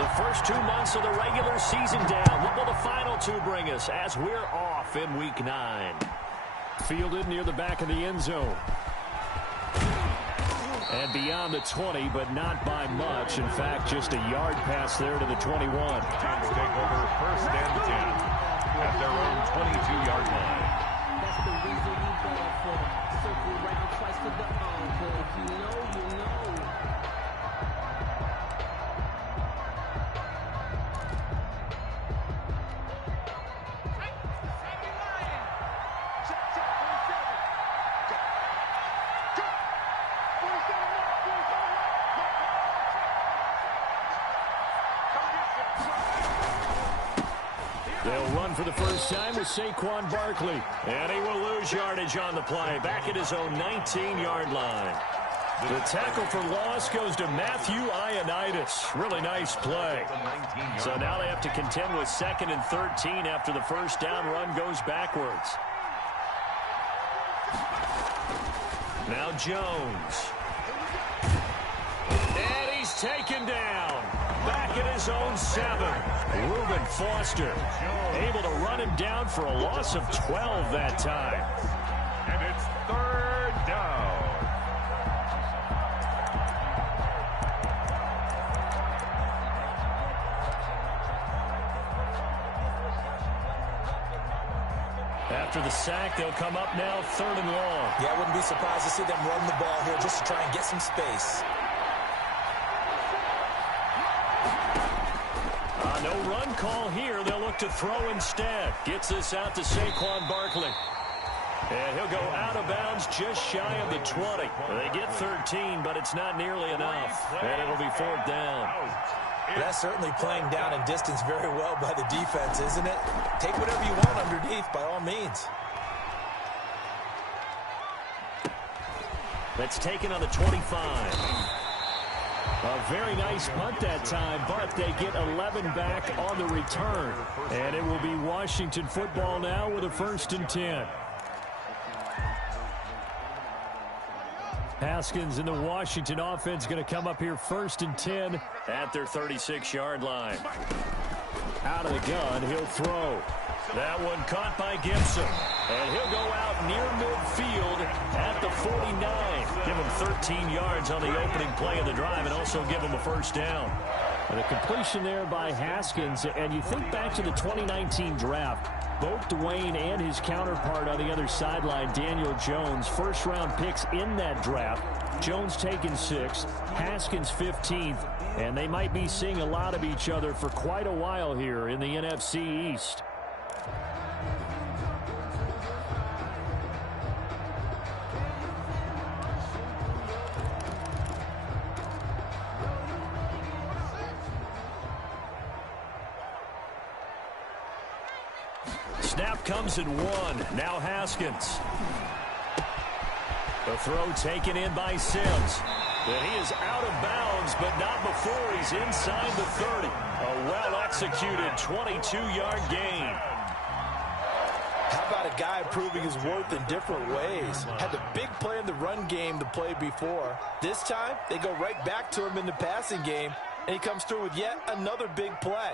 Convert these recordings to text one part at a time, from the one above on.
The first 2 months of the regular season down. What will the final 2 bring us as we're off in Week 9? Fielded near the back of the end zone. And beyond the 20, but not by much. In fact, just a yard pass there to the 21. Teams take over first and 10 at their own 22-yard line. That's the reason we ball for. Circle around twice for the encore. If you know, you know. They'll run for the first time with Saquon Barkley. And he will lose yardage on the play. Back at his own 19-yard line. The tackle for loss goes to Matthew Ioannidis. Really nice play. So now they have to contend with 2nd and 13 after the first down run goes backwards. Now Jones. And he's taken down. Back at his own 7. Reuben Foster able to run him down for a loss of 12 that time. And it's 3rd down. After the sack, they'll come up now 3rd and long. Yeah, I wouldn't be surprised to see them run the ball here just to try and get some space. No run call here. They'll look to throw instead. Gets this out to Saquon Barkley. And he'll go out of bounds just shy of the 20. They get 13, but it's not nearly enough. And it'll be 4th down. That's certainly playing down in distance very well by the defense, isn't it? Take whatever you want underneath, by all means. That's taken on the 25. A very nice punt that time, but they get 11 back on the return. And it will be Washington football now with a 1st and 10. Haskins in the Washington offense going to come up here 1st and 10 at their 36-yard line. Out of the gun, he'll throw. That one caught by Gibson. And he'll go out near midfield at the 49. Give him 13 yards on the opening play of the drive and also give him a 1st down. And a completion there by Haskins. And you think back to the 2019 draft, both Dwayne and his counterpart on the other sideline, Daniel Jones, 1st-round picks in that draft. Jones taken 6th, Haskins 15th, and they might be seeing a lot of each other for quite a while here in the NFC East. Snap comes in 1. Now Haskins. The throw taken in by Sims. And he is out of bounds, but not before he's inside the 30. A well-executed 22-yard gain. How about a guy proving his worth in different ways? Had the big play in the run game the play before. This time, they go right back to him in the passing game, and he comes through with yet another big play.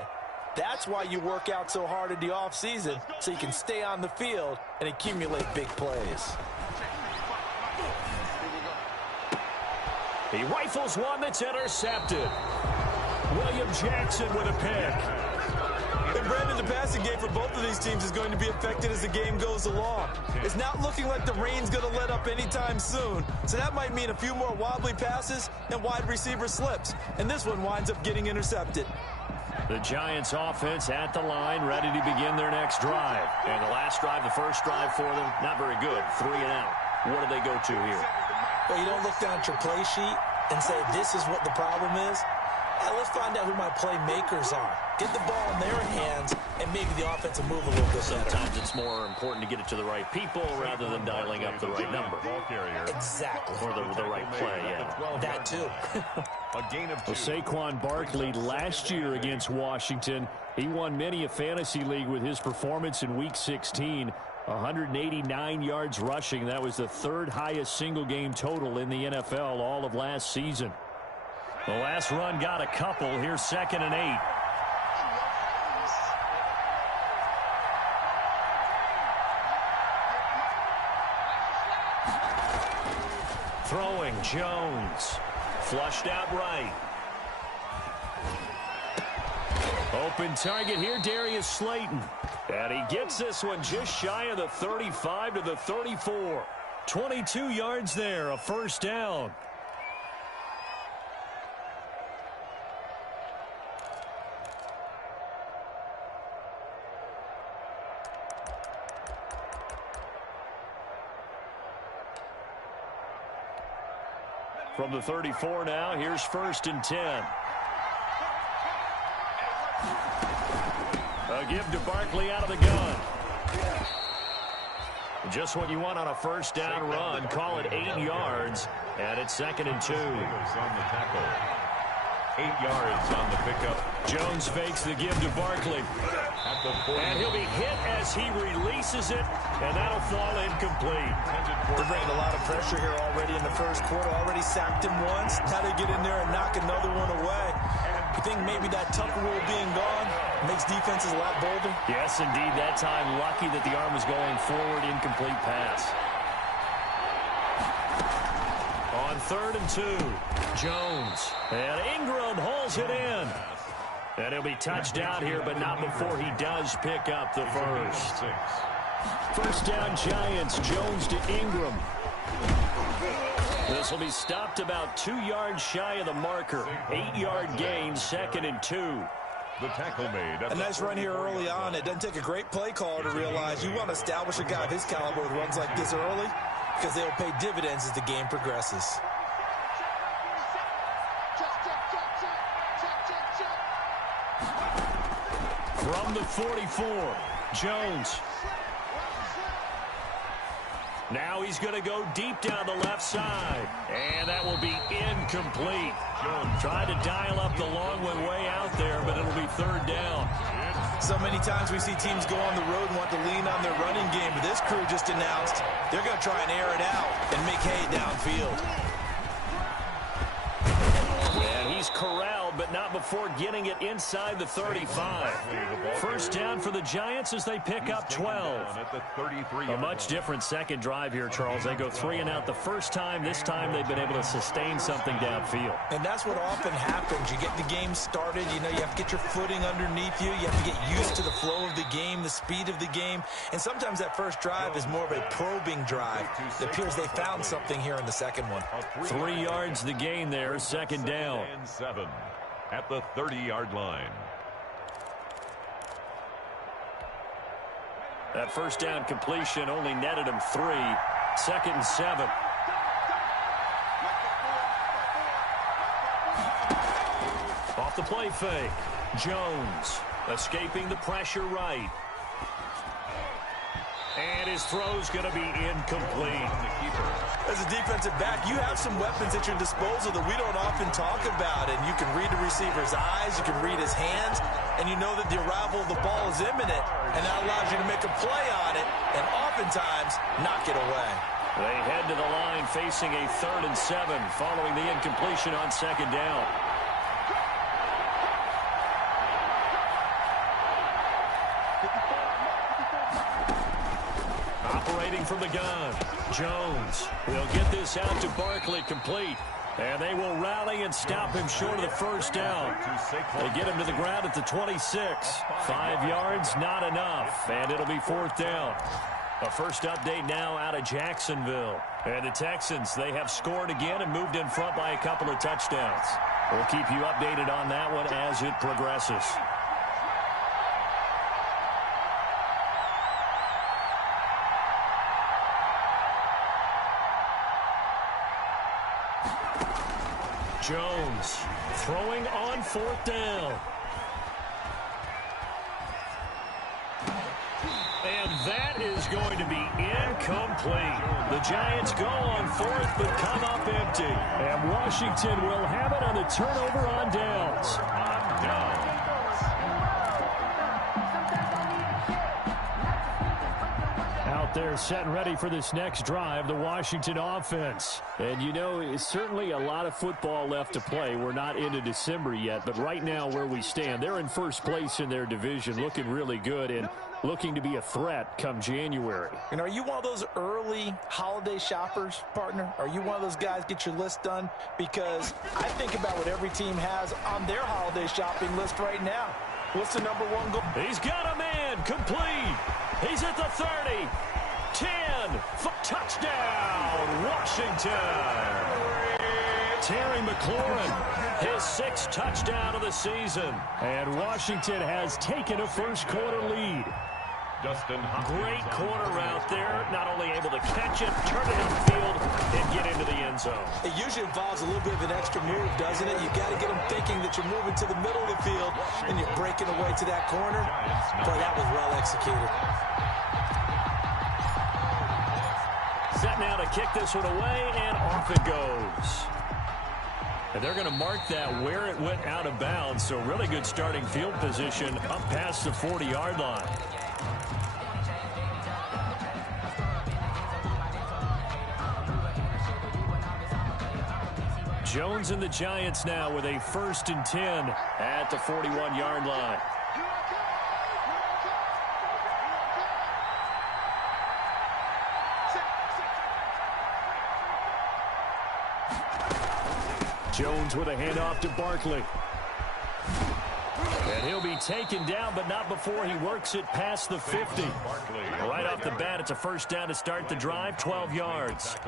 That's why you work out so hard in the offseason, so you can stay on the field and accumulate big plays. He rifles one that's intercepted. William Jackson with a pick. And Brandon, the passing game for both of these teams is going to be affected as the game goes along. It's not looking like the rain's going to let up anytime soon, so that might mean a few more wobbly passes and wide receiver slips. And this one winds up getting intercepted. The Giants offense at the line, ready to begin their next drive. And the last drive, the first drive for them, not very good. 3 and out. What do they go to here? Well, you don't look down at your play sheet and say, this is what the problem is. Let's find out who my playmakers are. Get the ball in their hands, and maybe the offense will move a little bit better. Sometimes it's more important to get it to the right people rather than dialing up the right number. Exactly. Or the right play, yeah. That too. A gain of 2. Well, Saquon Barkley last year against Washington, he won many a fantasy league with his performance in Week 16. 189 yards rushing. That was the 3rd highest single game total in the NFL all of last season. The last run got a couple. Here's 2nd and 8. Throwing, Jones. Flushed out right. Open target here, Darius Slayton. And he gets this one just shy of the 35 to the 34. 22 yards there, a first down. From the 34 now, here's 1st and 10. A give to Barkley out of the gun. Just what you want on a first down run. Call it 8 yards, and it's 2nd and 2. On the tackle. 8 yards on the pickup. Jones fakes the give to Barkley. And he'll be hit as he releases it, and that'll fall incomplete. They're bringing a lot of pressure here already in the first quarter. Already sacked him once. Now they get in there and knock another one away. You think maybe that Tucker rule being gone makes defenses a lot bolder? Yes, indeed. That time, lucky that the arm was going forward. Incomplete pass. On 3rd and 2, Jones. And Ingram hauls it in. And he'll be touched out here, but not before he does pick up the first. First down, Giants. Jones to Ingram. This will be stopped about 2 yards shy of the marker. 8-yard gain, 2nd and 2. The tackle made. A nice run here early on. It doesn't take a great play caller to realize you want to establish a guy of his caliber with runs like this early because they'll pay dividends as the game progresses. From the 44, Jones. Now he's going to go deep down the left side. And that will be incomplete. Jones tried to dial up the long one way out there, but it'll be 3rd down. So many times we see teams go on the road and want to lean on their running game, but this crew just announced they're going to try and air it out and make hay downfield. And he's corralled, but not before getting it inside the 35. First down for the Giants as they pick up 12. A much different second drive here, Charles. They go 3 and out the first time. This time they've been able to sustain something downfield. And that's what often happens. You get the game started. You know, you have to get your footing underneath you. You have to get used to the flow of the game, the speed of the game. And sometimes that first drive is more of a probing drive. It appears they found something here in the second one. 3 yards the gain there, 2nd down. And 7 at the 30-yard line. That first down completion only netted him 3. 2nd and 7. Off the play fake. Jones escaping the pressure right. And his throw's going to be incomplete. As a defensive back, you have some weapons at your disposal that we don't often talk about. And you can read the receiver's eyes, you can read his hands, and you know that the arrival of the ball is imminent. And that allows you to make a play on it and oftentimes knock it away. They head to the line facing a 3rd and 7 following the incompletion on 2nd down. Operating from the gun, Jones will get this out to Barkley, complete. And they will rally and stop him short of the first down. They get him to the ground at the 26. 5 yards, not enough. And it'll be 4th down. A first update now out of Jacksonville. And the Texans, they have scored again and moved in front by a couple of touchdowns. We'll keep you updated on that one as it progresses. Jones throwing on 4th down. And that is going to be incomplete. The Giants go on 4th but come up empty. And Washington will have it on the turnover on downs. Out They're set and ready for this next drive, the Washington offense. And, you know, it's certainly a lot of football left to play. We're not into December yet, but right now where we stand, they're in first place in their division, looking really good and looking to be a threat come January. And are you one of those early holiday shoppers, partner? Are you one of those guys get your list done? Because I think about what every team has on their holiday shopping list right now. What's the number one goal? He's got a man complete. He's at the 30. 10, touchdown, Washington. Terry McLaurin, his 6th touchdown of the season. And Washington has taken a first quarter lead. Great corner route there, not only able to catch it, turn it upfield, and get into the end zone. It usually involves a little bit of an extra move, doesn't it? You got to get them thinking that you're moving to the middle of the field and you're breaking away to that corner. Boy, that was well executed. Set now to kick this one away, and off it goes. And they're going to mark that where it went out of bounds, so really good starting field position up past the 40-yard line. Jones and the Giants now with a 1st and 10 at the 41-yard line. Jones with a handoff to Barkley. And he'll be taken down, but not before he works it past the 50. Right off the bat, it's a first down to start the drive, 12 yards.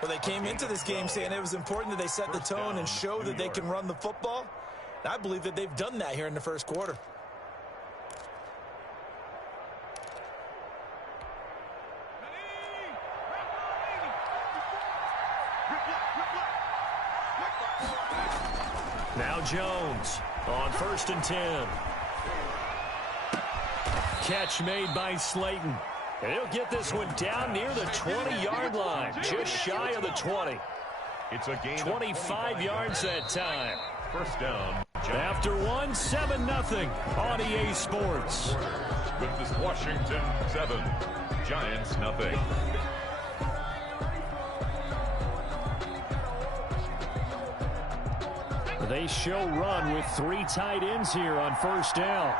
Well, they came into this game saying it was important that they set the tone and show that they can run the football. And I believe that they've done that here in the first quarter. Now Jones on 1st and 10. Catch made by Slayton. And he'll get this one down near the 20-yard line, just shy of the 20. It's a gain 25 yards that time. First down. After one, 7-0 on EA Sports. With this Washington 7, Giants 0. They show run with 3 tight ends here on first down.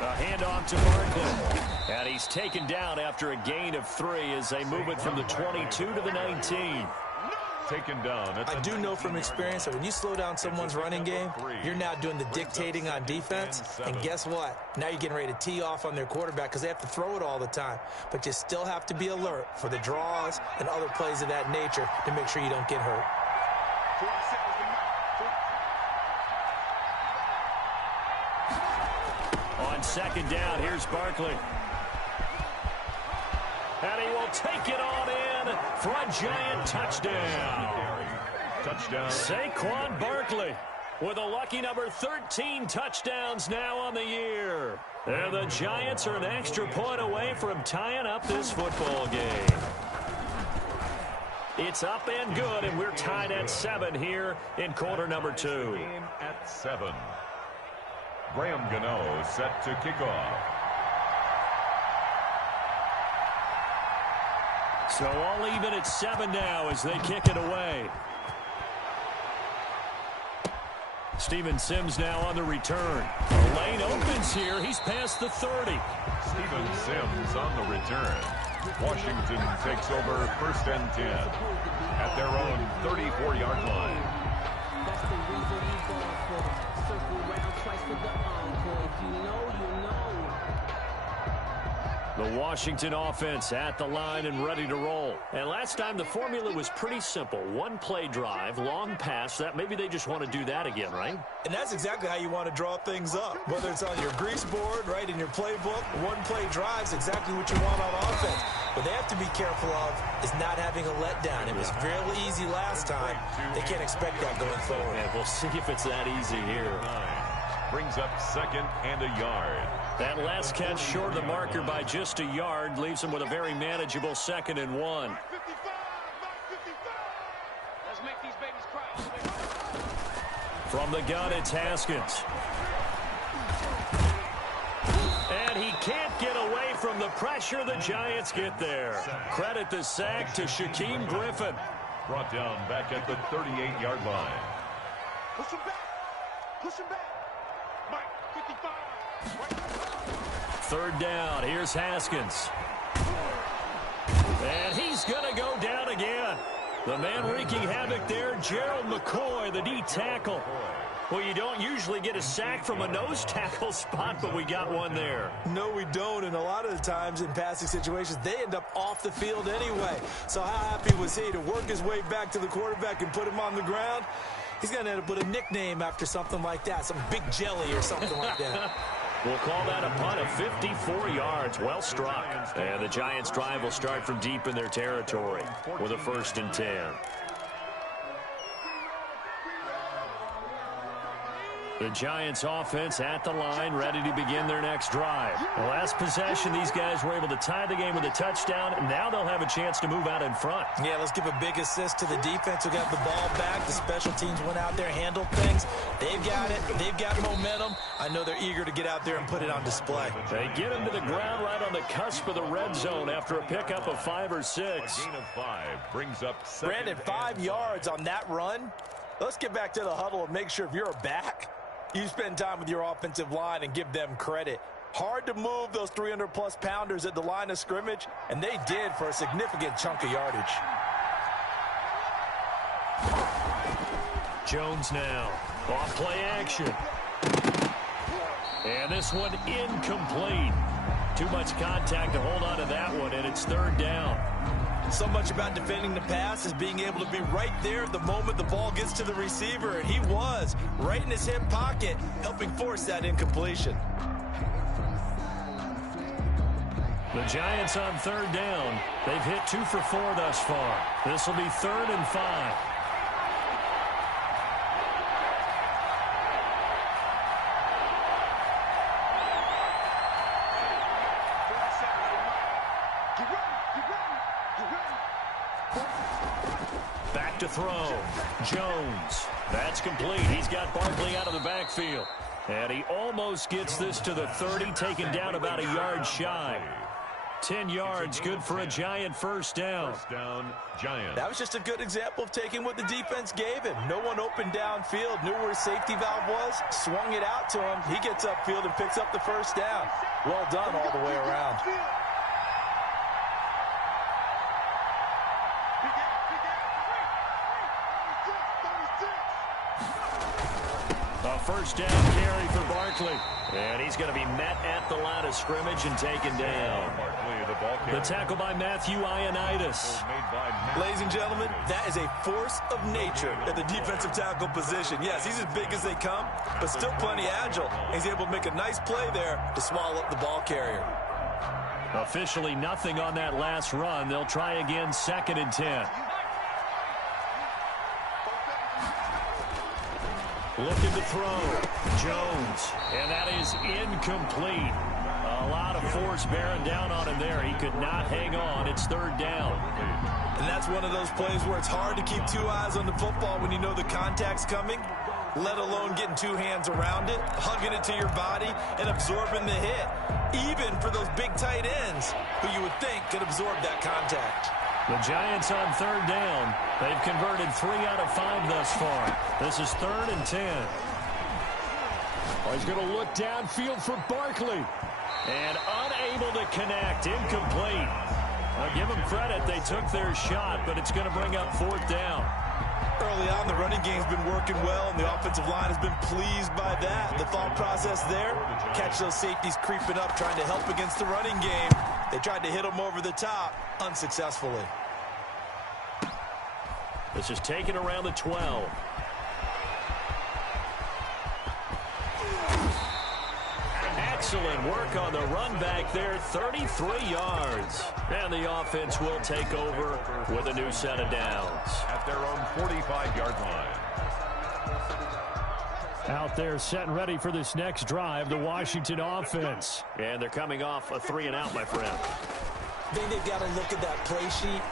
A handoff to Barkley. And he's taken down after a gain of 3 as they move it from the 22 to the 19. Taken down. I do know from experience that when you slow down someone's running game, you're now doing the dictating on defense. And guess what? Now you're getting ready to tee off on their quarterback because they have to throw it all the time. But you still have to be alert for the draws and other plays of that nature to make sure you don't get hurt. On 2nd down, here's Barkley. And he will take it on in for a Giant touchdown. Touchdown. Saquon Barkley with a lucky number 13 touchdowns now on the year. And the Giants are an extra point away from tying up this football game. It's up and good, and we're tied at 7 here in quarter number 2. Game at 7. Graham Gano set to kick off. So all even at 7 now as they kick it away. Steven Sims now on the return. The lane opens here. He's past the 30. Steven Sims on the return. Washington takes over 1st and 10 at their own 34-yard line. That's the reason we going for it. Circle round twice for the encore. If you know, you know. The Washington offense at the line and ready to roll. And last time the formula was pretty simple. 1-play drive, long pass. That maybe they just want to do that again, right? And that's exactly how you want to draw things up. Whether it's on your grease board, right, in your playbook, 1-play drive is exactly what you want on offense. What they have to be careful of is not having a letdown. It was fairly easy last time. They can't expect that going forward. And we'll see if it's that easy here. Brings up 2nd and a yard. That last catch short of the marker by just a yard leaves them with a very manageable 2nd and 1. From the gun, it's Haskins. And he can't get away from the pressure. The Giants get there. Credit the sack to Shaquem Griffin. Brought down back at the 38-yard line. Push him back. Push him back. Mike, 55. Third down. Here's Haskins. And he's going to go down again. The man wreaking havoc there, Gerald McCoy, the D tackle. Well, you don't usually get a sack from a nose tackle spot, but we got one there. No, we don't, and a lot of the times in passing situations, they end up off the field anyway. So how happy was he to work his way back to the quarterback and put him on the ground? He's going to end up with a nickname after something like that, some Big Jelly or something like that. We'll call that a punt of 54 yards. Well struck. And the Giants' drive will start from deep in their territory with a 1st and 10. The Giants offense at the line, ready to begin their next drive. The last possession, these guys were able to tie the game with a touchdown, and now they'll have a chance to move out in front. Yeah, let's give a big assist to the defense who got the ball back. The special teams went out there, handled things. They've got it. They've got momentum. I know they're eager to get out there and put it on display. They get him to the ground right on the cusp of the red zone after a pickup of 5 or 6. A gain of 5 brings up Brandon, 5 yards on that run. Let's get back to the huddle and make sure if you're a back, you spend time with your offensive line and give them credit. Hard to move those 300-plus pounders at the line of scrimmage, and they did for a significant chunk of yardage. Jones now. Off play action. And this one incomplete. Too much contact to hold on to that one, and it's 3rd down. So much about defending the pass is being able to be right there at the moment the ball gets to the receiver, and he was right in his hip pocket, helping force that incompletion. The Giants on 3rd down. They've hit 2 for 4 thus far. This will be 3rd and 5. Back to throw. Jones. That's complete. He's got Barkley out of the backfield. And he almost gets this to the 30, taken down about a yard shy. 10 yards, good for a Giant 1st down. 1st down, Giants. That was just a good example of taking what the defense gave him. No one opened downfield, knew where his safety valve was, swung it out to him. He gets upfield and picks up the 1st down. Well done all the way around. A 1st down carry for Barkley. And he's going to be met at the line of scrimmage and taken down. The tackle by Matthew Ioannidis. Ladies and gentlemen, that is a force of nature at the defensive tackle position. Yes, he's as big as they come, but still plenty agile. He's able to make a nice play there to swallow up the ball carrier. Officially nothing on that last run. They'll try again, 2nd and 10. Looking to throw. Jones. And that is incomplete. A lot of force bearing down on him there. He could not hang on. It's 3rd down. And that's one of those plays where it's hard to keep 2 eyes on the football when you know the contact's coming, let alone getting 2 hands around it, hugging it to your body, and absorbing the hit. Even for those big tight ends who you would think could absorb that contact. The Giants on 3rd down. They've converted 3 out of 5 thus far. This is 3rd and 10. Oh, he's going to look downfield for Barkley. And unable to connect. Incomplete. I'll give them credit. They took their shot, but it's going to bring up 4th down. Early on, the running game's been working well, and the offensive line has been pleased by that. The thought process there, catch those safeties creeping up, trying to help against the running game. They tried to hit them over the top, unsuccessfully. This is taken around the 12. Excellent work on the run back there, 33 yards. And the offense will take over with a new set of downs. At their own 45-yard line. Out there set and ready for this next drive, the Washington offense. And they're coming off a 3 and out, my friend. I think they've got to look at that play sheet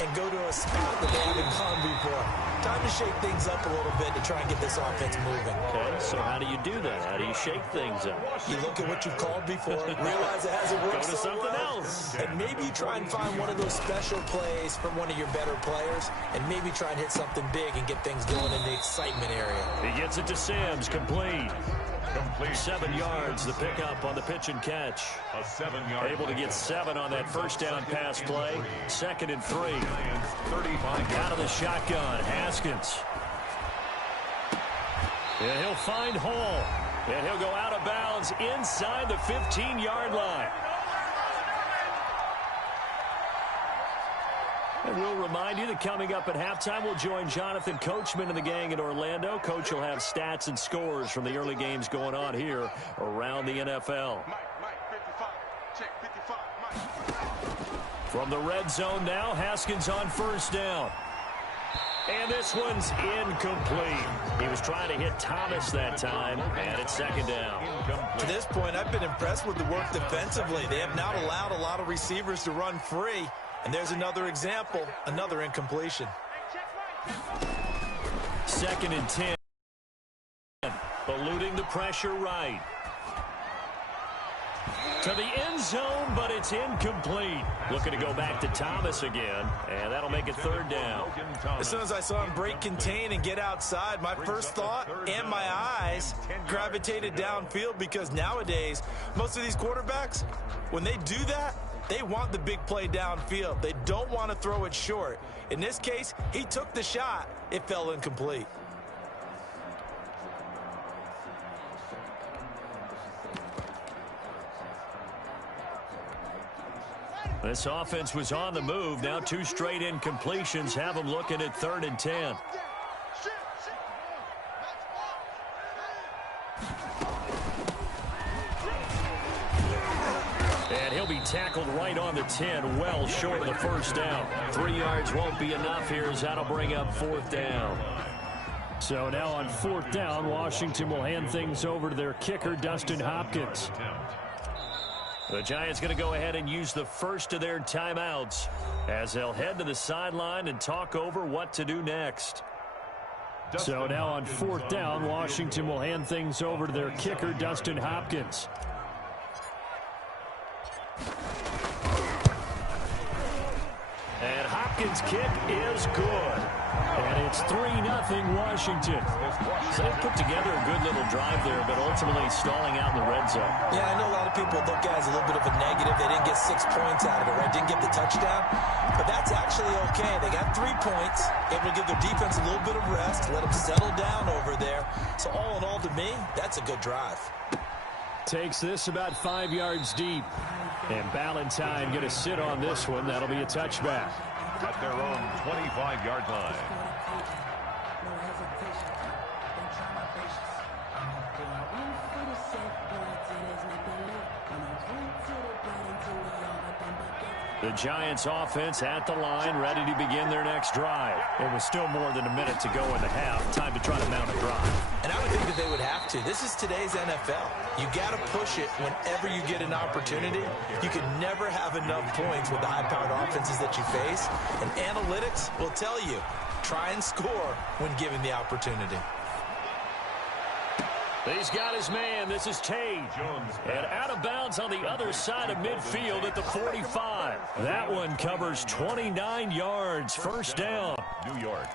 and go to a spot that they haven't gone before. Time to shake things up a little bit to try and get this offense moving. Okay, so how do you do that? How do you shake things up? You look at what you've called before, realize it hasn't worked Go to so something well, else. and maybe you try and find one of those special plays from one of your better players, and maybe try and hit something big and get things going in the excitement area. He gets it to Sims, complete. 7 yards, the pickup on the pitch and catch. A 7-yard. Able to get 7 on that first down pass play. 2nd and 3. 35 Out of the shotgun, Haskins. And he'll find Hall. And he'll go out of bounds inside the 15-yard line. And we'll remind you that coming up at halftime, we'll join Jonathan Coachman and the gang in Orlando. Coach will have stats and scores from the early games going on here around the NFL. From the red zone now, Haskins on first down. And this one's incomplete. He was trying to hit Thomas that time, and it's 2nd down. To this point, I've been impressed with the work defensively. They have not allowed a lot of receivers to run free. And there's another example, another incompletion. 2nd and 10. Eluding the pressure right. To the end zone, but it's incomplete. Looking to go back to Thomas again, and that'll make it 3rd down. As soon as I saw him break contain and get outside, my first thought and my eyes gravitated downfield, because nowadays, most of these quarterbacks, when they do that, they want the big play downfield. They don't want to throw it short. In this case, he took the shot. It fell incomplete. This offense was on the move. Now 2 straight incompletions have them looking at 3rd and 10. And he'll be tackled right on the 10, well short of the first down. 3 yards won't be enough here, as that'll bring up 4th down. So now on 4th down, Washington will hand things over to their kicker, Dustin Hopkins. The Giants going to go ahead and use the first of their timeouts as they'll head to the sideline and talk over what to do next. So now on 4th down, Washington will hand things over to their kicker, Dustin Hopkins. And Hopkins' kick is good. And it's 3-0 Washington. So they put together a good little drive there, but ultimately stalling out in the red zone. Yeah, I know a lot of people look at it as a little bit of a negative. They didn't get 6 points out of it, right? Didn't get the touchdown. But that's actually okay. They got 3 points, able to give their defense a little bit of rest, let them settle down over there. So all in all, to me, that's a good drive. Takes this about 5 yards deep. And Ballantyne going to sit on this one. That'll be a touchback. At their own 25-yard line. The Giants offense at the line, ready to begin their next drive. It was still more than a minute to go in the half. Time to try to mount a drive. And I would think that they would have to. This is today's NFL. You got to push it whenever you get an opportunity. You can never have enough points with the high-powered offenses that you face. And analytics will tell you, try and score when given the opportunity. He's got his man. This is Tage. And out of bounds on the other side of midfield at the 45. That one covers 29 yards. First down. New York.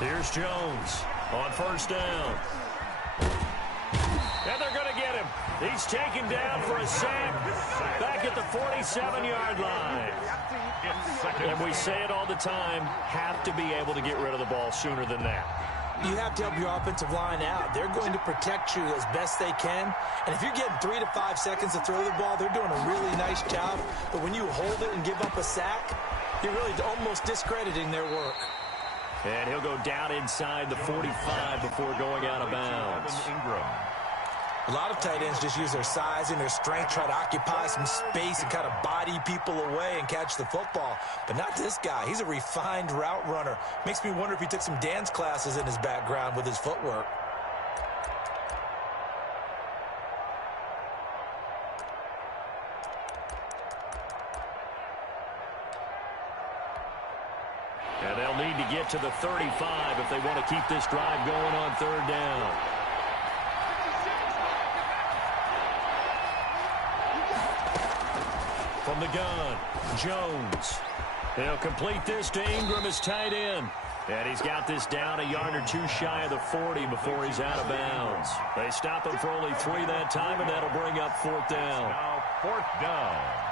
Here's Jones on first down. And they're going to get him. He's taken down for a sack back at the 47-yard line. And we say it all the time, have to be able to get rid of the ball sooner than that. you have to help your offensive line out. They're going to protect you as best they can. And if you're getting 3 to 5 seconds to throw the ball, they're doing a really nice job. But when you hold it and give up a sack, you're really almost discrediting their work. And he'll go down inside the 45 before going out of bounds. A lot of tight ends just use their size and their strength, try to occupy some space and kind of body people away and catch the football. But not this guy. He's a refined route runner. Makes me wonder if he took some dance classes in his background with his footwork. And they'll need to get to the 35 if they want to keep this drive going on third down. From the gun, Jones. He'll complete this to Ingram as tight end. And he's got this down a yard or two shy of the 40 before he's out of bounds. They stop him for only 3 that time, and that'll bring up fourth down. Now fourth down.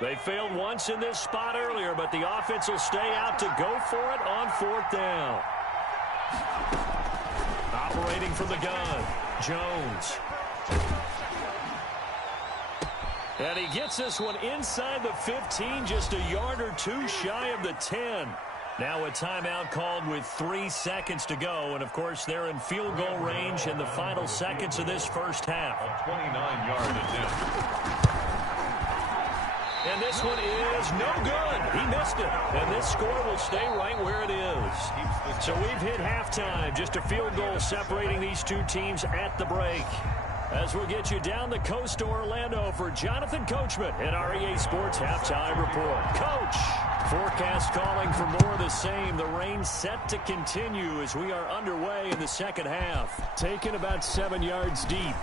They failed once in this spot earlier, but the offense will stay out to go for it on fourth down. Operating from the gun, Jones. And he gets this one inside the 15, just a yard or two shy of the 10. Now a timeout called with 3 seconds to go, and of course they're in field goal range in the final seconds of this first half. A 29-yard attempt. And this one is no good. He missed it. And this score will stay right where it is. So we've hit halftime. Just a field goal separating these two teams at the break. As we'll get you down the coast to Orlando for Jonathan Coachman at our EA Sports Halftime Report. Coach, forecast calling for more of the same. The rain set to continue as we are underway in the second half. Taken about 7 yards deep.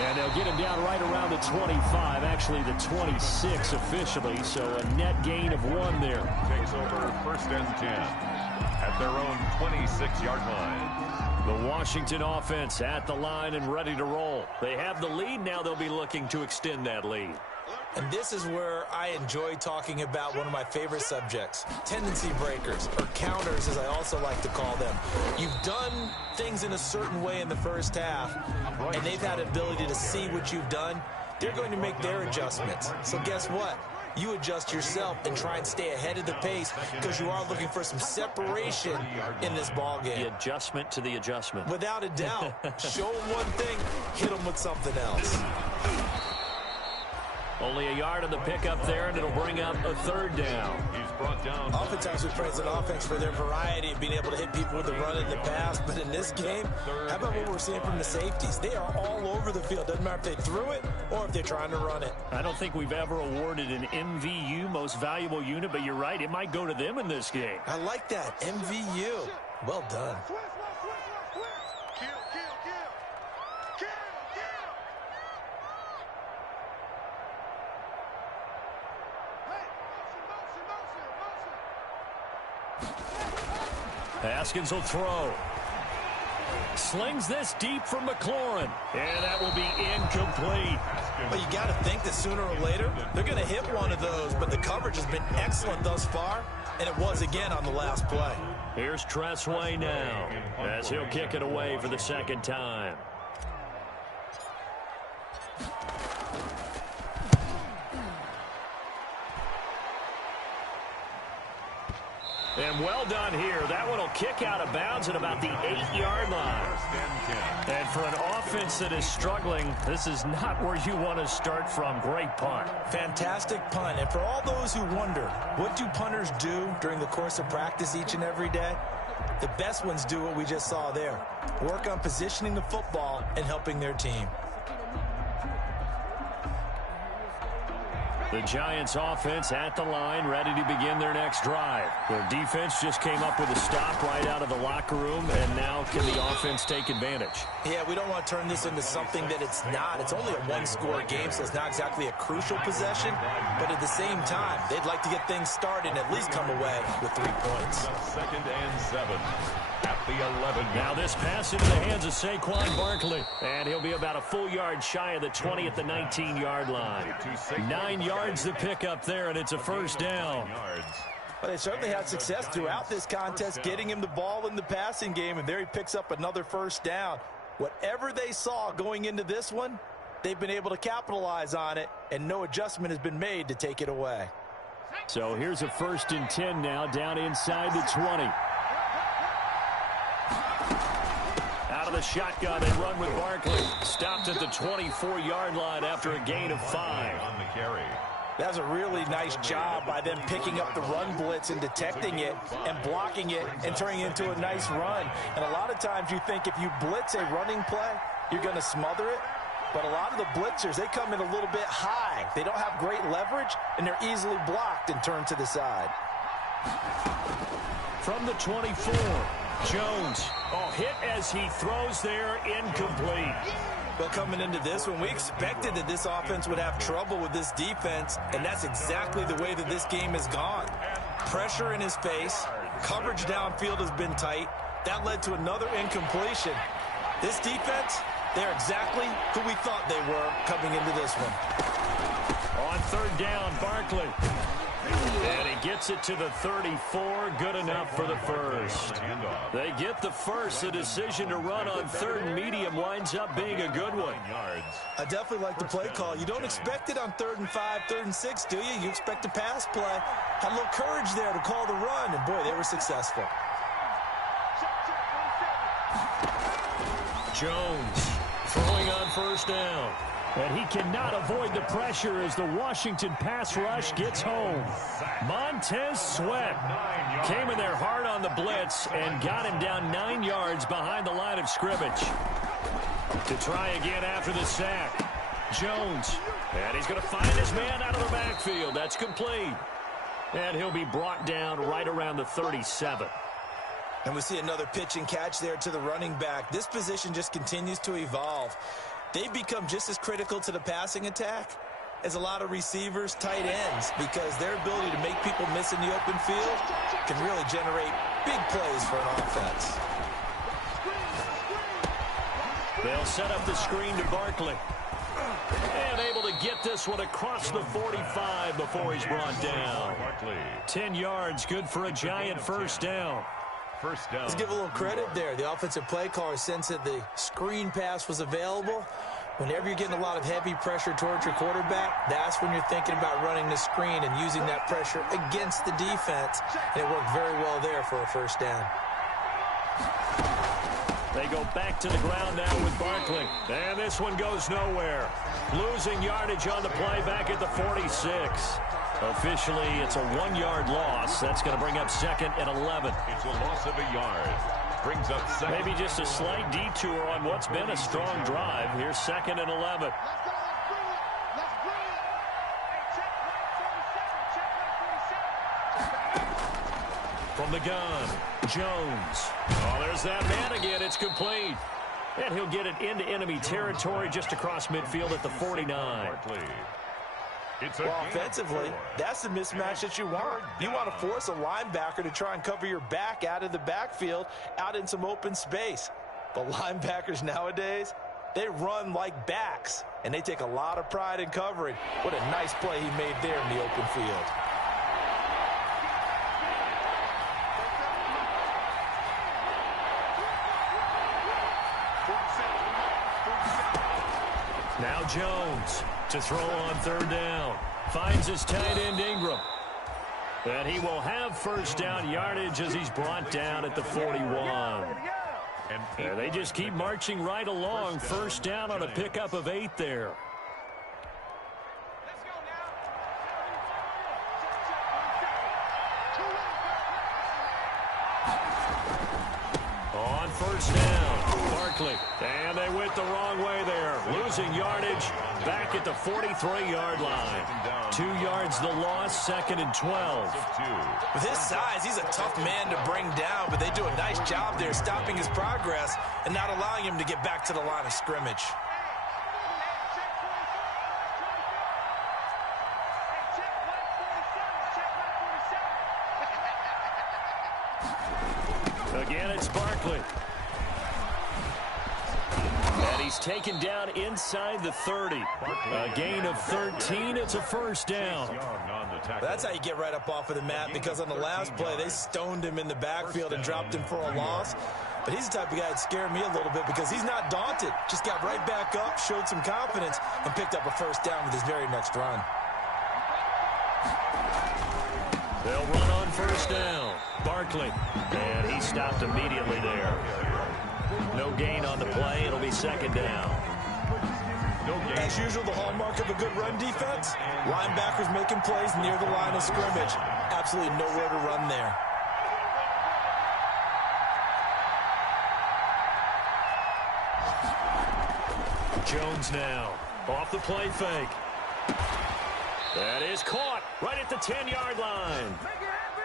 And they'll get him down right around the 25, actually the 26 officially, so a net gain of 1 there. Takes over first and 10 at their own 26-yard line. The Washington offense at the line and ready to roll. They have the lead. Now they'll be looking to extend that lead. And this is where I enjoy talking about one of my favorite subjects, tendency breakers, or counters as I also like to call them. You've done things in a certain way in the first half, and they've had ability to see what you've done. They're going to make their adjustments. So guess what? You adjust yourself and try and stay ahead of the pace because you are looking for some separation in this ball game. The adjustment to the adjustment. Without a doubt. Show them one thing, hit them with something else. Only a yard on the pickup there, and it'll bring up a third down. He's brought down. Oftentimes we praise an offense for their variety of being able to hit people with the run in the pass, but in this game, how about what we're seeing from the safeties? They are all over the field. Doesn't matter if they threw it or if they're trying to run it. I don't think we've ever awarded an MVU, most valuable unit, but you're right, it might go to them in this game. I like that, MVU. Well done. Haskins will throw. Slings this deep from McLaurin. And that will be incomplete. Well, you got to think that sooner or later, they're going to hit one of those, but the coverage has been excellent thus far, and it was again on the last play. Here's Tressway now, as he'll kick it away for the second time. And well done here. That one will kick out of bounds at about the 8-yard line. And for an offense that is struggling, this is not where you want to start from. Great punt. Fantastic punt. And for all those who wonder, what do punters do during the course of practice each and every day? The best ones do what we just saw there. Work on positioning the football and helping their team. The Giants offense at the line, ready to begin their next drive. Their defense just came up with a stop right out of the locker room, and now can the offense take advantage? Yeah, we don't want to turn this into something that it's not. It's only a one-score game, so it's not exactly a crucial possession. But at the same time, they'd like to get things started and at least come away with 3 points. 2nd and 7 at the 11. Now this pass into the hands of Saquon Barkley. And he'll be about a full yard shy of the 20 at the 19-yard line. 9 yards to pick up there, and it's a first down. Well, they certainly had success throughout this contest getting him the ball in the passing game, and there he picks up another first down. Whatever they saw going into this one, they've been able to capitalize on it, and no adjustment has been made to take it away. So here's a 1st and 10 now, down inside the 20. Out of the shotgun, they run with Barkley. Stopped at the 24-yard line after a gain of 5. On the carry. That was a really nice job by them picking up the run blitz and detecting it and blocking it and turning it into a nice run. And a lot of times you think if you blitz a running play, you're going to smother it. But a lot of the blitzers, they come in a little bit high. They don't have great leverage, and they're easily blocked and turned to the side. From the 24, Jones. Oh, hit as he throws there, incomplete. Well, coming into this one, we expected that this offense would have trouble with this defense, and that's exactly the way that this game has gone. Pressure in his face, coverage downfield has been tight. That led to another incompletion. This defense, they're exactly who we thought they were coming into this one. On 3rd down, Barkley. And he gets it to the 34. Good enough for the first. They get the first. The decision to run on 3rd and medium winds up being a good one. I definitely like the play call. You don't expect it on 3rd and 5, 3rd and 6, do you? You expect a pass play. Had a little courage there to call the run, and boy, they were successful. Jones throwing on 1st down. And he cannot avoid the pressure as the Washington pass rush gets home. Montez Sweat came in there hard on the blitz and got him down 9 yards behind the line of scrimmage. To try again after the sack. Jones. And he's going to find his man out of the backfield. That's complete. And he'll be brought down right around the 37. And we see another pitch and catch there to the running back. This position just continues to evolve. They've become just as critical to the passing attack as a lot of receivers, tight ends, because their ability to make people miss in the open field can really generate big plays for an offense. They'll set up the screen to Barkley. And able to get this one across the 45 before he's brought down. 10 yards, good for a Giant first down. First down. Let's give a little credit there. The offensive play caller sensed that the screen pass was available. Whenever you're getting a lot of heavy pressure towards your quarterback, that's when you're thinking about running the screen and using that pressure against the defense. And it worked very well there for a first down. They go back to the ground now with Barkley. And this one goes nowhere. Losing yardage on the play back at the 46. Officially, it's a 1-yard loss. That's going to bring up 2nd and 11. It's a loss of a yard. Brings up 2nd. Maybe just a slight detour on what's been a strong drive. Here's 2nd and 11. From the gun, Jones. Oh, there's that man again. It's complete. And he'll get it into enemy territory just across midfield at the 49. Well, offensively, that's the mismatch that you want. You want to force a linebacker to try and cover your back out of the backfield, out in some open space. But linebackers nowadays, they run like backs, and they take a lot of pride in covering. What a nice play he made there in the open field. Now Jones to throw on 3rd down. Finds his tight end Ingram. And he will have first down yardage as he's brought down at the 41. And they just keep marching right along. First down on a pickup of 8 there. On first down, Barkley. And they went the wrong way there. Losing yardage back at the 43-yard line. 2 yards the loss, 2nd and 12. With his size, he's a tough man to bring down, but they do a nice job there stopping his progress and not allowing him to get back to the line of scrimmage. Again, it's Barkley. And he's taken down inside the 30. A gain of 13. It's a first down. That's how you get right up off of the mat, because on the last play, they stoned him in the backfield and dropped him for a loss. But he's the type of guy that scared me a little bit because he's not daunted. Just got right back up, showed some confidence, and picked up a first down with his very next run. They'll run on first down. Barkley. And he stopped immediately there. No gain on the play. It'll be 2nd down. As usual, the hallmark of a good run defense, linebackers making plays near the line of scrimmage. Absolutely nowhere to run there. Jones now. Off the play fake. That is caught right at the 10-yard line.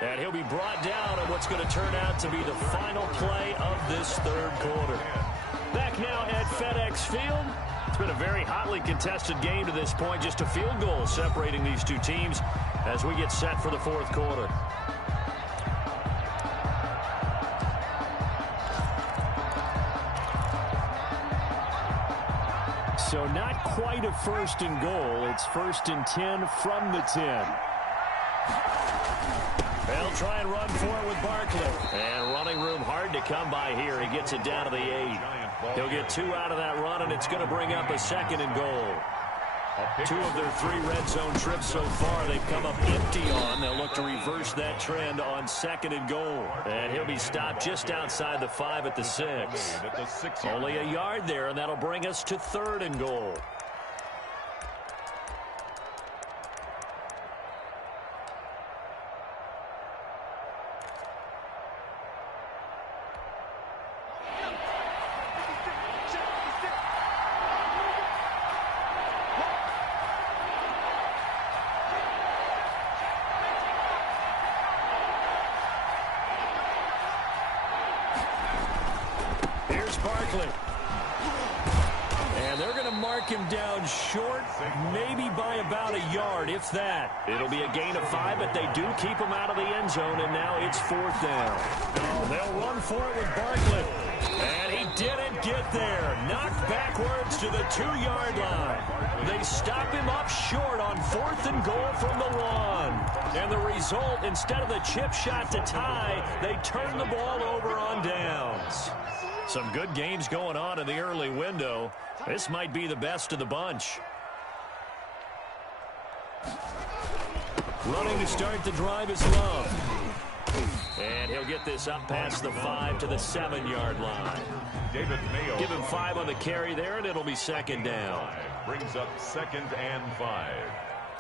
And he'll be brought down on what's going to turn out to be the final play of this 3rd quarter. Back now at FedEx Field. It's been a very hotly contested game to this point. Just a field goal separating these two teams as we get set for the 4th quarter. So not quite a 1st and goal. It's 1st and 10 from the 10. They'll try and run for it with Barkley. And running room hard to come by here. He gets it down to the 8. He'll get 2 out of that run, and it's going to bring up a 2nd and goal. 2 of their 3 red zone trips so far they've come up empty on. They'll look to reverse that trend on 2nd and goal. And he'll be stopped just outside the 5 at the 6. Only a yard there, and that'll bring us to 3rd and goal. Barkley. And they're going to mark him down short, maybe by about a yard, if that. It'll be a gain of 5, but they do keep him out of the end zone, and now it's 4th down. They'll run for it with Barkley. And he didn't get there. Knocked backwards to the 2-yard line. They stop him up short on 4th and goal from the 1. And the result, instead of the chip shot to tie, they turn the ball over on downs. Some good games going on in the early window. This might be the best of the bunch. Running to start the drive is Love. And he'll get this up past the 5 to the 7-yard line. David Mayo. Give him 5 on the carry there, and it'll be 2nd down. Brings up 2nd and 5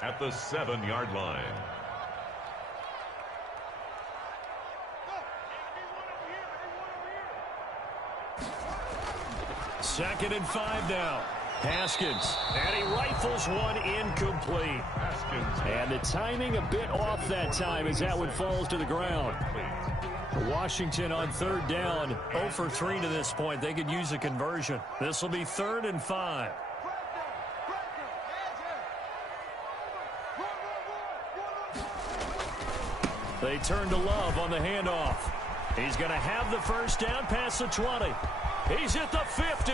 at the 7-yard line. Second and 5 now. Haskins. And he rifles one incomplete. Haskins. And the timing a bit off that time as that one falls to the ground. Washington on 3rd down. 0 for 3 to this point. They could use a conversion. This will be 3rd and 5. They turn to Love on the handoff. He's going to have the first down past the 20. He's at the 50,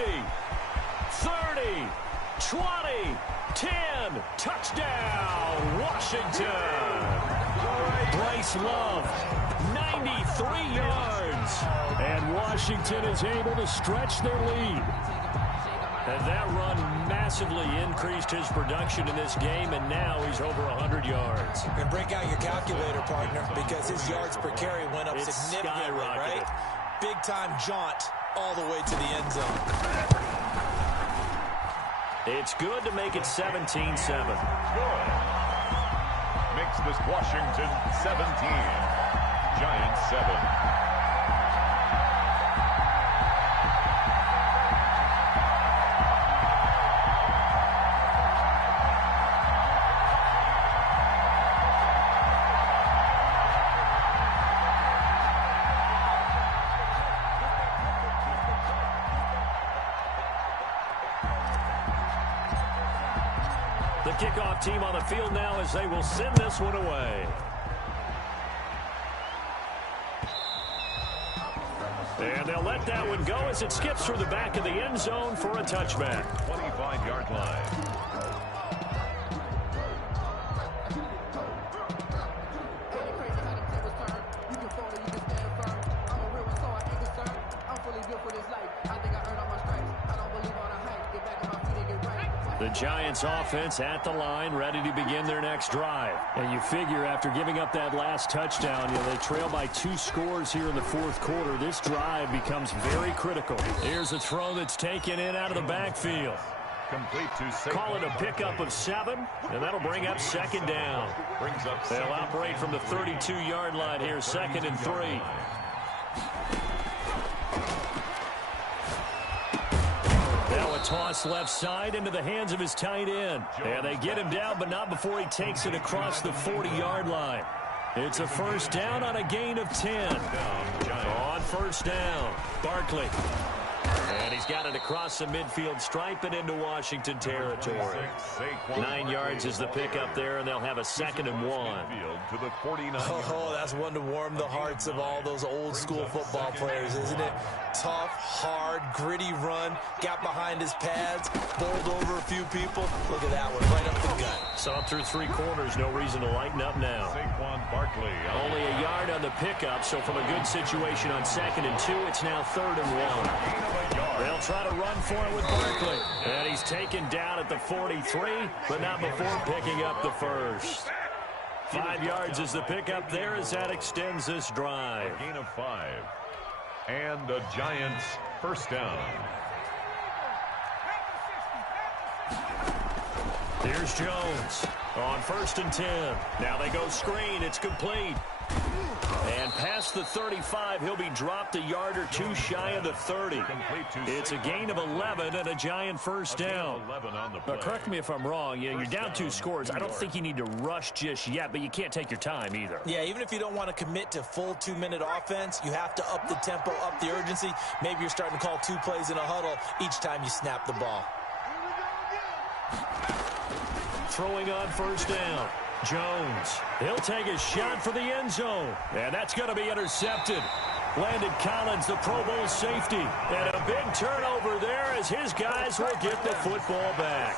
30, 20, 10. Touchdown, Washington. Bryce Love, 93 yards. And Washington is able to stretch their lead. And that run massively increased his production in this game, and now he's over 100 yards. And break out your calculator, partner, because his yards per carry went up It's significantly, skyrocketed. right? Big-time jaunt all the way to the end zone. It's good to make it 17-7. Good. Makes this Washington 17. Giants 7. The kickoff team on the field now as they will send this one away. And they'll let that one go as it skips through the back of the end zone for a touchback. 25-yard line. The Giants offense at the line, ready to begin their next drive. And you figure after giving up that last touchdown, they trail by 2 scores here in the fourth quarter. This drive becomes very critical. Here's a throw that's taken in out of the backfield. Complete to Saquon. Call it a pickup of 7, and that'll bring up second down. Brings up They'll operate from the 32-yard line here, 2nd and 3. Now a toss left side into the hands of his tight end. And they get him down, but not before he takes it across the 40-yard line. It's a first down on a gain of 10. On first down, Barkley. And he's got it across the midfield stripe and into Washington territory. 9 yards is the pickup there, and they'll have a 2nd and 1. To the 49. Oh, that's one to warm the hearts of all those old school football players, isn't it? Tough, hard, gritty run, got behind his pads, bowled over a few people. Look at that one, right up the gut. So up through 3 quarters, no reason to lighten up now. Saquon Barkley. Only a yard on the pickup, so from a good situation on 2nd and 2, it's now 3rd and 1. They'll try to run for it with Barkley. And he's taken down at the 43, but not before picking up the first. 5 yards is the pickup there as that extends this drive. A gain of 5. And the Giants first down. Here's Jones on 1st and 10. Now they go screen. It's complete. And past the 35, he'll be dropped a yard or 2 shy of the 30. It's a gain of 11 and a Giant first down. But correct me if I'm wrong. You're down 2 scores. I don't think you need to rush just yet, but you can't take your time either. Yeah, even if you don't want to commit to full 2-minute offense, you have to up the tempo, up the urgency. Maybe you're starting to call 2 plays in a huddle each time you snap the ball. Throwing on first down. Jones, he'll take a shot for the end zone. And that's going to be intercepted. Landon Collins, the Pro Bowl safety. And a big turnover there as his guys will get the football back.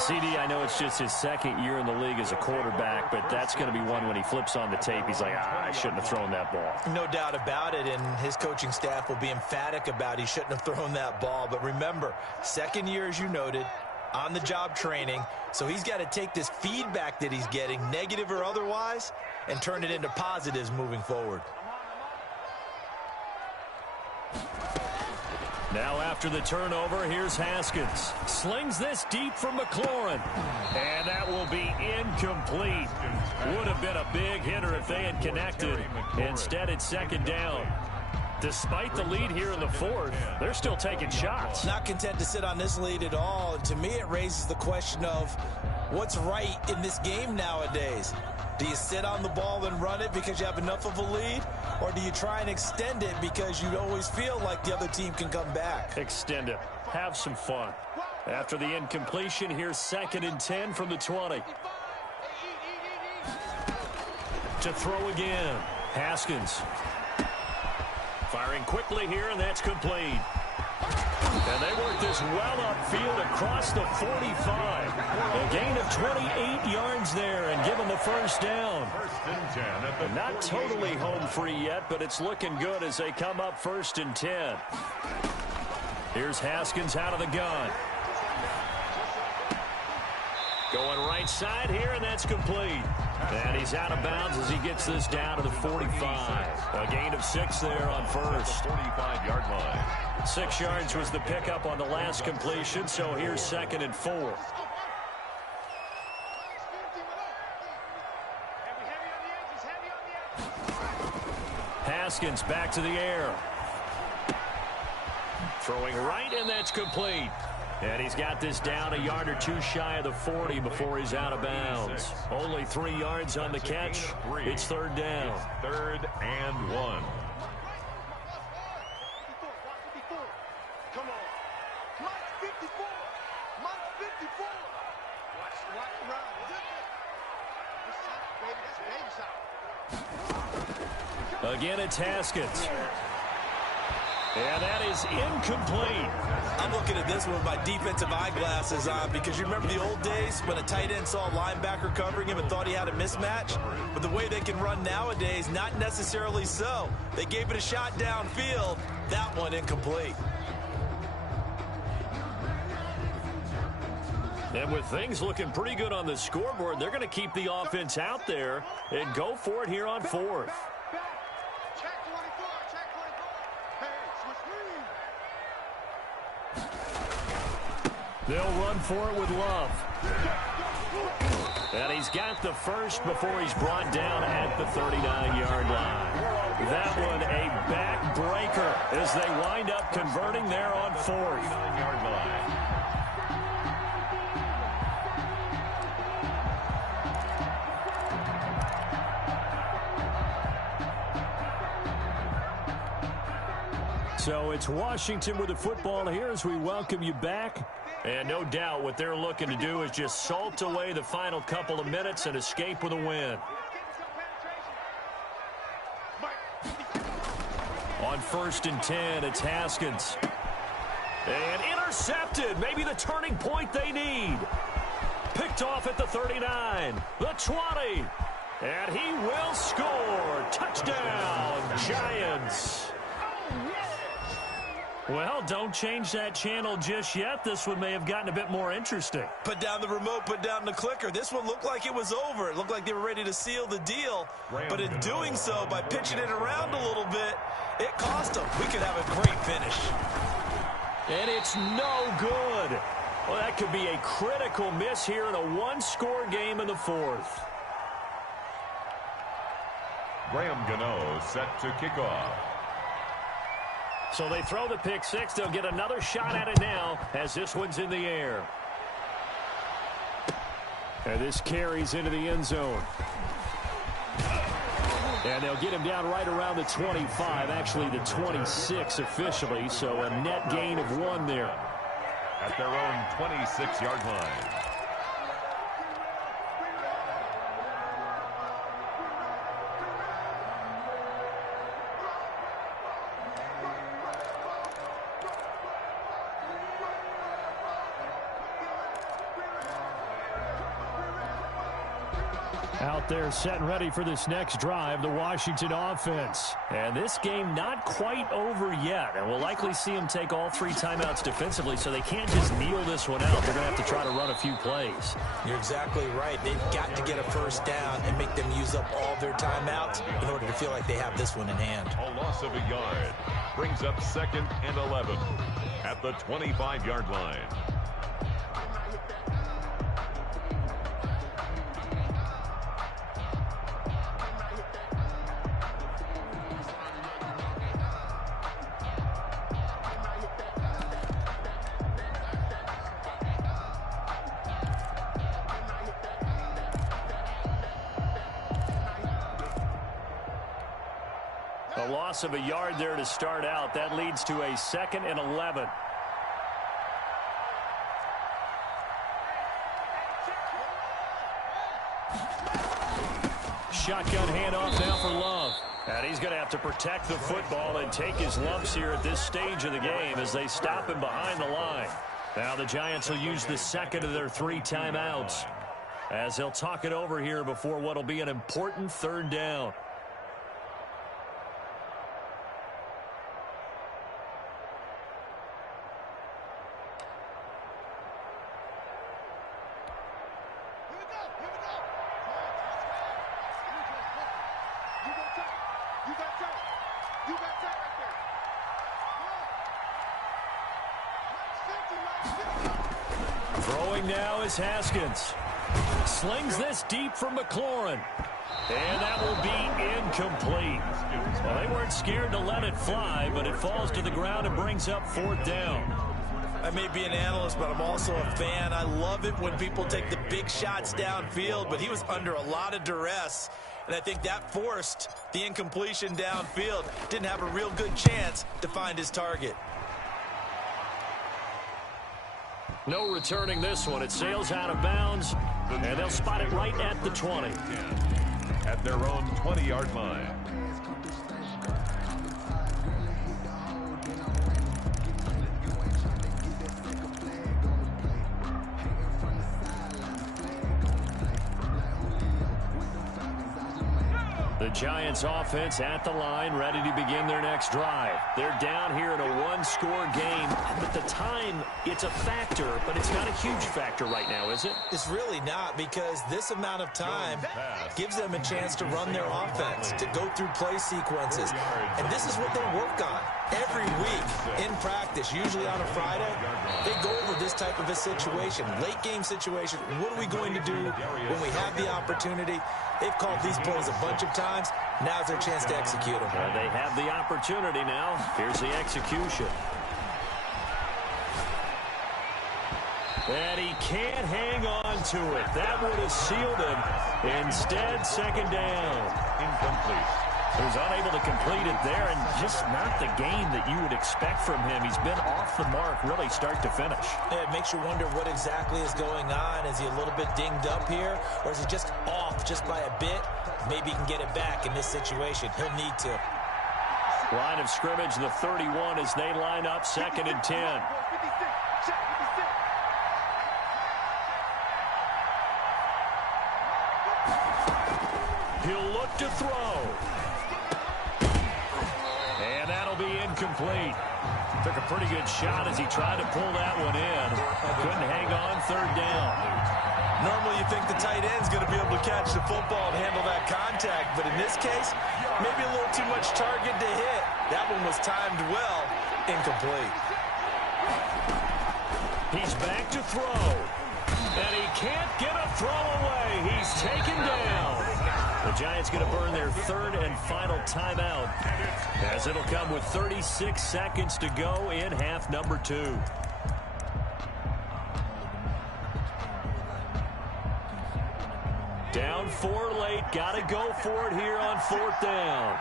CD, I know it's just his 2nd year in the league as a quarterback, but that's going to be one when he flips on the tape. He's like, I shouldn't have thrown that ball. No doubt about it, and his coaching staff will be emphatic about he shouldn't have thrown that ball. But remember, 2nd year, as you noted, on-the-job training, so he's got to take this feedback that he's getting, negative or otherwise, and turn it into positives moving forward. Now after the turnover, here's Haskins. Slings this deep for McLaurin. And that will be incomplete. Would have been a big hitter if they had connected. Instead, it's 2nd down. Despite the lead here in the 4th, they're still taking shots. Not content to sit on this lead at all. And to me, it raises the question of what's right in this game nowadays. Do you sit on the ball and run it because you have enough of a lead? Or do you try and extend it because you always feel like the other team can come back? Extend it. Have some fun. After the incompletion, here's 2nd and 10 from the 20. To throw again. Haskins. Firing quickly here, and that's complete. And they work this well upfield across the 45. A gain of 28 yards there and give them a first down. Not totally home free yet, but it's looking good as they come up 1st and 10. Here's Haskins out of the gun. Going right side here, and that's complete. And he's out of bounds as he gets this down to the 45. A gain of 6 there on first. 45-yard line. 6 yards was the pickup on the last completion, so here's 2nd and 4. Haskins back to the air. Throwing right, and that's complete. And he's got this down a yard or 2 shy of the 40 before he's out of bounds. Only 3 yards on the catch. It's 3rd down. It's 3rd and 1. Come on. Mike 54. Mike 54. Again, it's Haskins. And that is incomplete. I'm looking at this one with my defensive eyeglasses on because you remember the old days when a tight end saw a linebacker covering him and thought he had a mismatch? But the way they can run nowadays, not necessarily so. They gave it a shot downfield. That one incomplete. And with things looking pretty good on the scoreboard, they're going to keep the offense out there and go for it here on fourth. They'll run for it with Love. And he's got the first before he's brought down at the 39-yard line. That one a backbreaker as they wind up converting there on fourth. 39-yard line. So it's Washington with the football here as we welcome you back. And no doubt what they're looking to do is just salt away the final couple of minutes and escape with a win. On 1st and 10, it's Haskins. And intercepted. Maybe the turning point they need. Picked off at the 39. The 20. And he will score. Touchdown, Giants. Well, don't change that channel just yet. This one may have gotten a bit more interesting. Put down the remote, put down the clicker. This one looked like it was over. It looked like they were ready to seal the deal. But in doing so, by pitching it around a little bit, it cost them. We could have a great finish. And it's no good. Well, that could be a critical miss here in a one-score game in the fourth. Graham Gano set to kick off. So they throw the pick six. They'll get another shot at it now as this one's in the air. And this carries into the end zone. And they'll get him down right around the 25, actually the 26 officially, so a net gain of 1 there. At their own 26-yard line. Out there set and ready for this next drive, the Washington offense. And this game not quite over yet. And we'll likely see them take all 3 timeouts defensively, so they can't just kneel this one out. They're going to have to try to run a few plays. You're exactly right. They've got to get a first down and make them use up all their timeouts in order to feel like they have this one in hand. A loss of a yard brings up 2nd and 11 at the 25-yard line. A loss of a yard there to start out. That leads to a 2nd and 11. Shotgun handoff now for Love. And he's going to have to protect the football and take his lumps here at this stage of the game as they stop him behind the line. Now the Giants will use the 2nd of their 3 timeouts as they'll talk it over here before what will be an important 3rd down. Throwing now is Haskins. Slings this deep from McLaurin. And that will be incomplete. Well, they weren't scared to let it fly, but it falls to the ground and brings up 4th down. I may be an analyst, but I'm also a fan. I love it when people take the big shots downfield, but he was under a lot of duress. And I think that forced the incompletion downfield. Didn't have a real good chance to find his target. No returning this one. It sails out of bounds, and they'll spot it right at the 20. At their own 20-yard line. The Giants offense at the line, ready to begin their next drive. They're down here in a one-score game, but the time, it's a factor, but it's not a huge factor right now, is it? It's really not, because this amount of time gives them a chance to run their offense, to go through play sequences. And this is what they work on every week in practice, usually on a Friday. They go over this type of a situation, late game situation. What are we going to do when we have the opportunity? They've called these plays a bunch of times. Now's their chance to execute them. They have the opportunity now. Here's the execution. And he can't hang on to it. That would have sealed him. Instead, second down. Incomplete. He was unable to complete it there, and just not the game that you would expect from him. He's been off the mark, really, start to finish. Yeah, it makes you wonder what exactly is going on. Is he a little bit dinged up here, or is he just off just by a bit? Maybe he can get it back in this situation. He'll need to. Line of scrimmage, the 31 as they line up, 2nd and 10. He'll look to throw. And that'll be incomplete. Took a pretty good shot as he tried to pull that one in. Couldn't hang on, 3rd down. Normally you think the tight end's going to be able to catch the football and handle that contact, but in this case, maybe a little too much target to hit. That one was timed well, incomplete. He's back to throw. And he can't get a throw away. He's taken down. The Giants going to burn their 3rd and final timeout, as it'll come with 36 seconds to go in half number 2. Down 4 late. Got to go for it here on 4th down.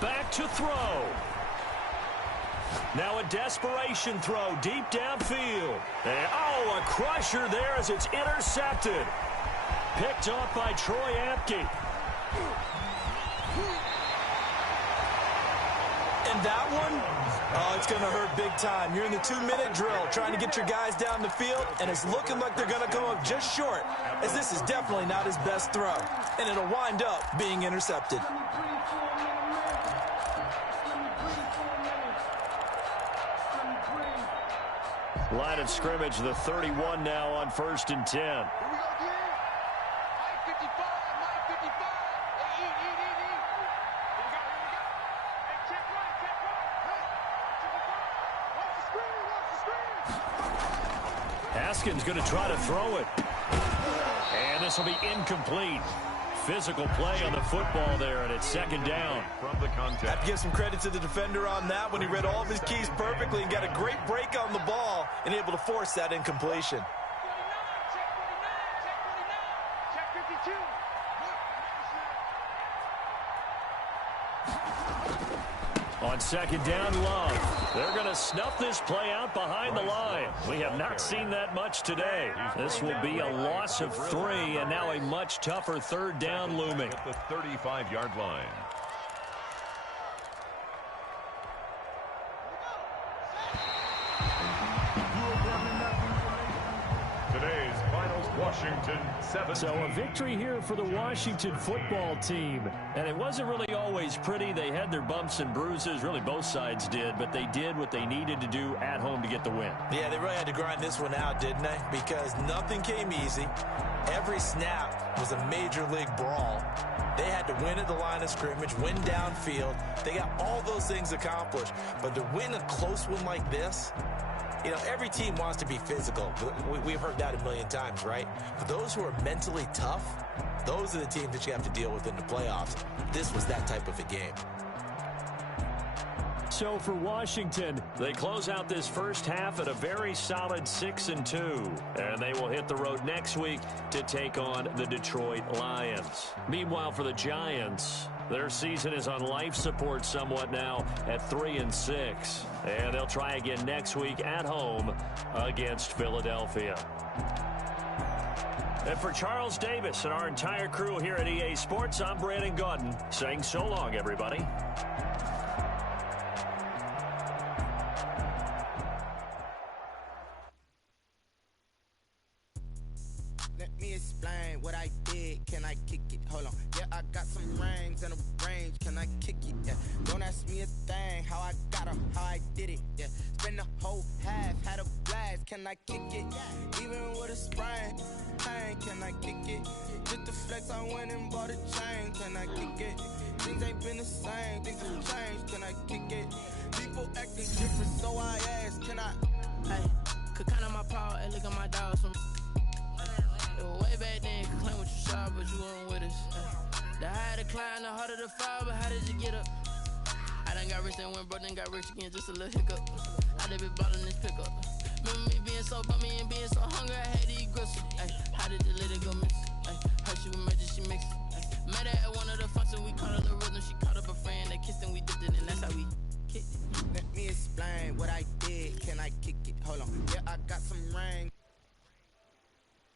Back to throw. Now a desperation throw deep downfield. And, oh, a crusher there as it's intercepted. Picked off by Troy Apke. And that one, oh, it's going to hurt big time. You're in the 2-minute drill trying to get your guys down the field, and it's looking like they're going to come up just short, as this is definitely not his best throw. And it'll wind up being intercepted. Line of scrimmage, the 31 now on 1st and 10. Haskins going to try to throw it. And this will be incomplete. Physical play on the football there, and it's 2nd down. From the contact. Have to give some credit to the defender on that when he read all of his keys perfectly and got a great break on the ball and able to force that incompletion. On 2nd down, Love. They're going to snuff this play out behind the line. We have not seen that much today. This will be a loss of 3, and now a much tougher 3rd down looming. At the 35-yard line. Today's finals, Washington 17. So a victory here for the Washington football team. And it wasn't really always pretty. They had their bumps and bruises. Really, both sides did. But they did what they needed to do at home to get the win. Yeah, they really had to grind this one out, didn't they? Because nothing came easy. Every snap was a major league brawl. They had to win at the line of scrimmage, win downfield. They got all those things accomplished. But to win a close one like this, you know, every team wants to be physical. We've heard that a million times, right? But those who are mentally tough, those are the teams that you have to deal with in the playoffs. This was that type of a game. So for Washington, they close out this first half at a very solid 6-2. And they will hit the road next week to take on the Detroit Lions. Meanwhile, for the Giants, their season is on life support somewhat now at 3-6. And they'll try again next week at home against Philadelphia. And for Charles Davis and our entire crew here at EA Sports, I'm Brandon Gaudin saying so long, everybody. Let me explain what I did. Can I kick it? Hold on. Yeah, I got some rings and a range. Can I kick it? Yeah. Don't ask me a thing. How I got them, how I did it. Yeah. Spend the whole half, had a blast. Can I kick it? Even with a sprain. Hey, can I kick it? Just the flex, I went and bought a chain. Can I kick it? Things ain't been the same. Things have changed. Can I kick it? People acting different, so I ask. Can I? Hey, could count on my power and look at my dogs from. Way back then, you could claim what you saw, but you weren't with us. The higher the climb, the harder the fall, but how did you get up? I done got rich and went broke, then got rich again, just a little hiccup. I done been ballin' this pickup. Remember me being so bummy and being so hungry, I had to eat gristle. How did you let it go miss? Her she was magic, she mixed. Met her at one of the functions, we caught her the rhythm, she caught up a friend, they kissed and we dipped it, and that's how we kicked it. Let me explain what I did. Can I kick it? Hold on. Yeah, I got some rings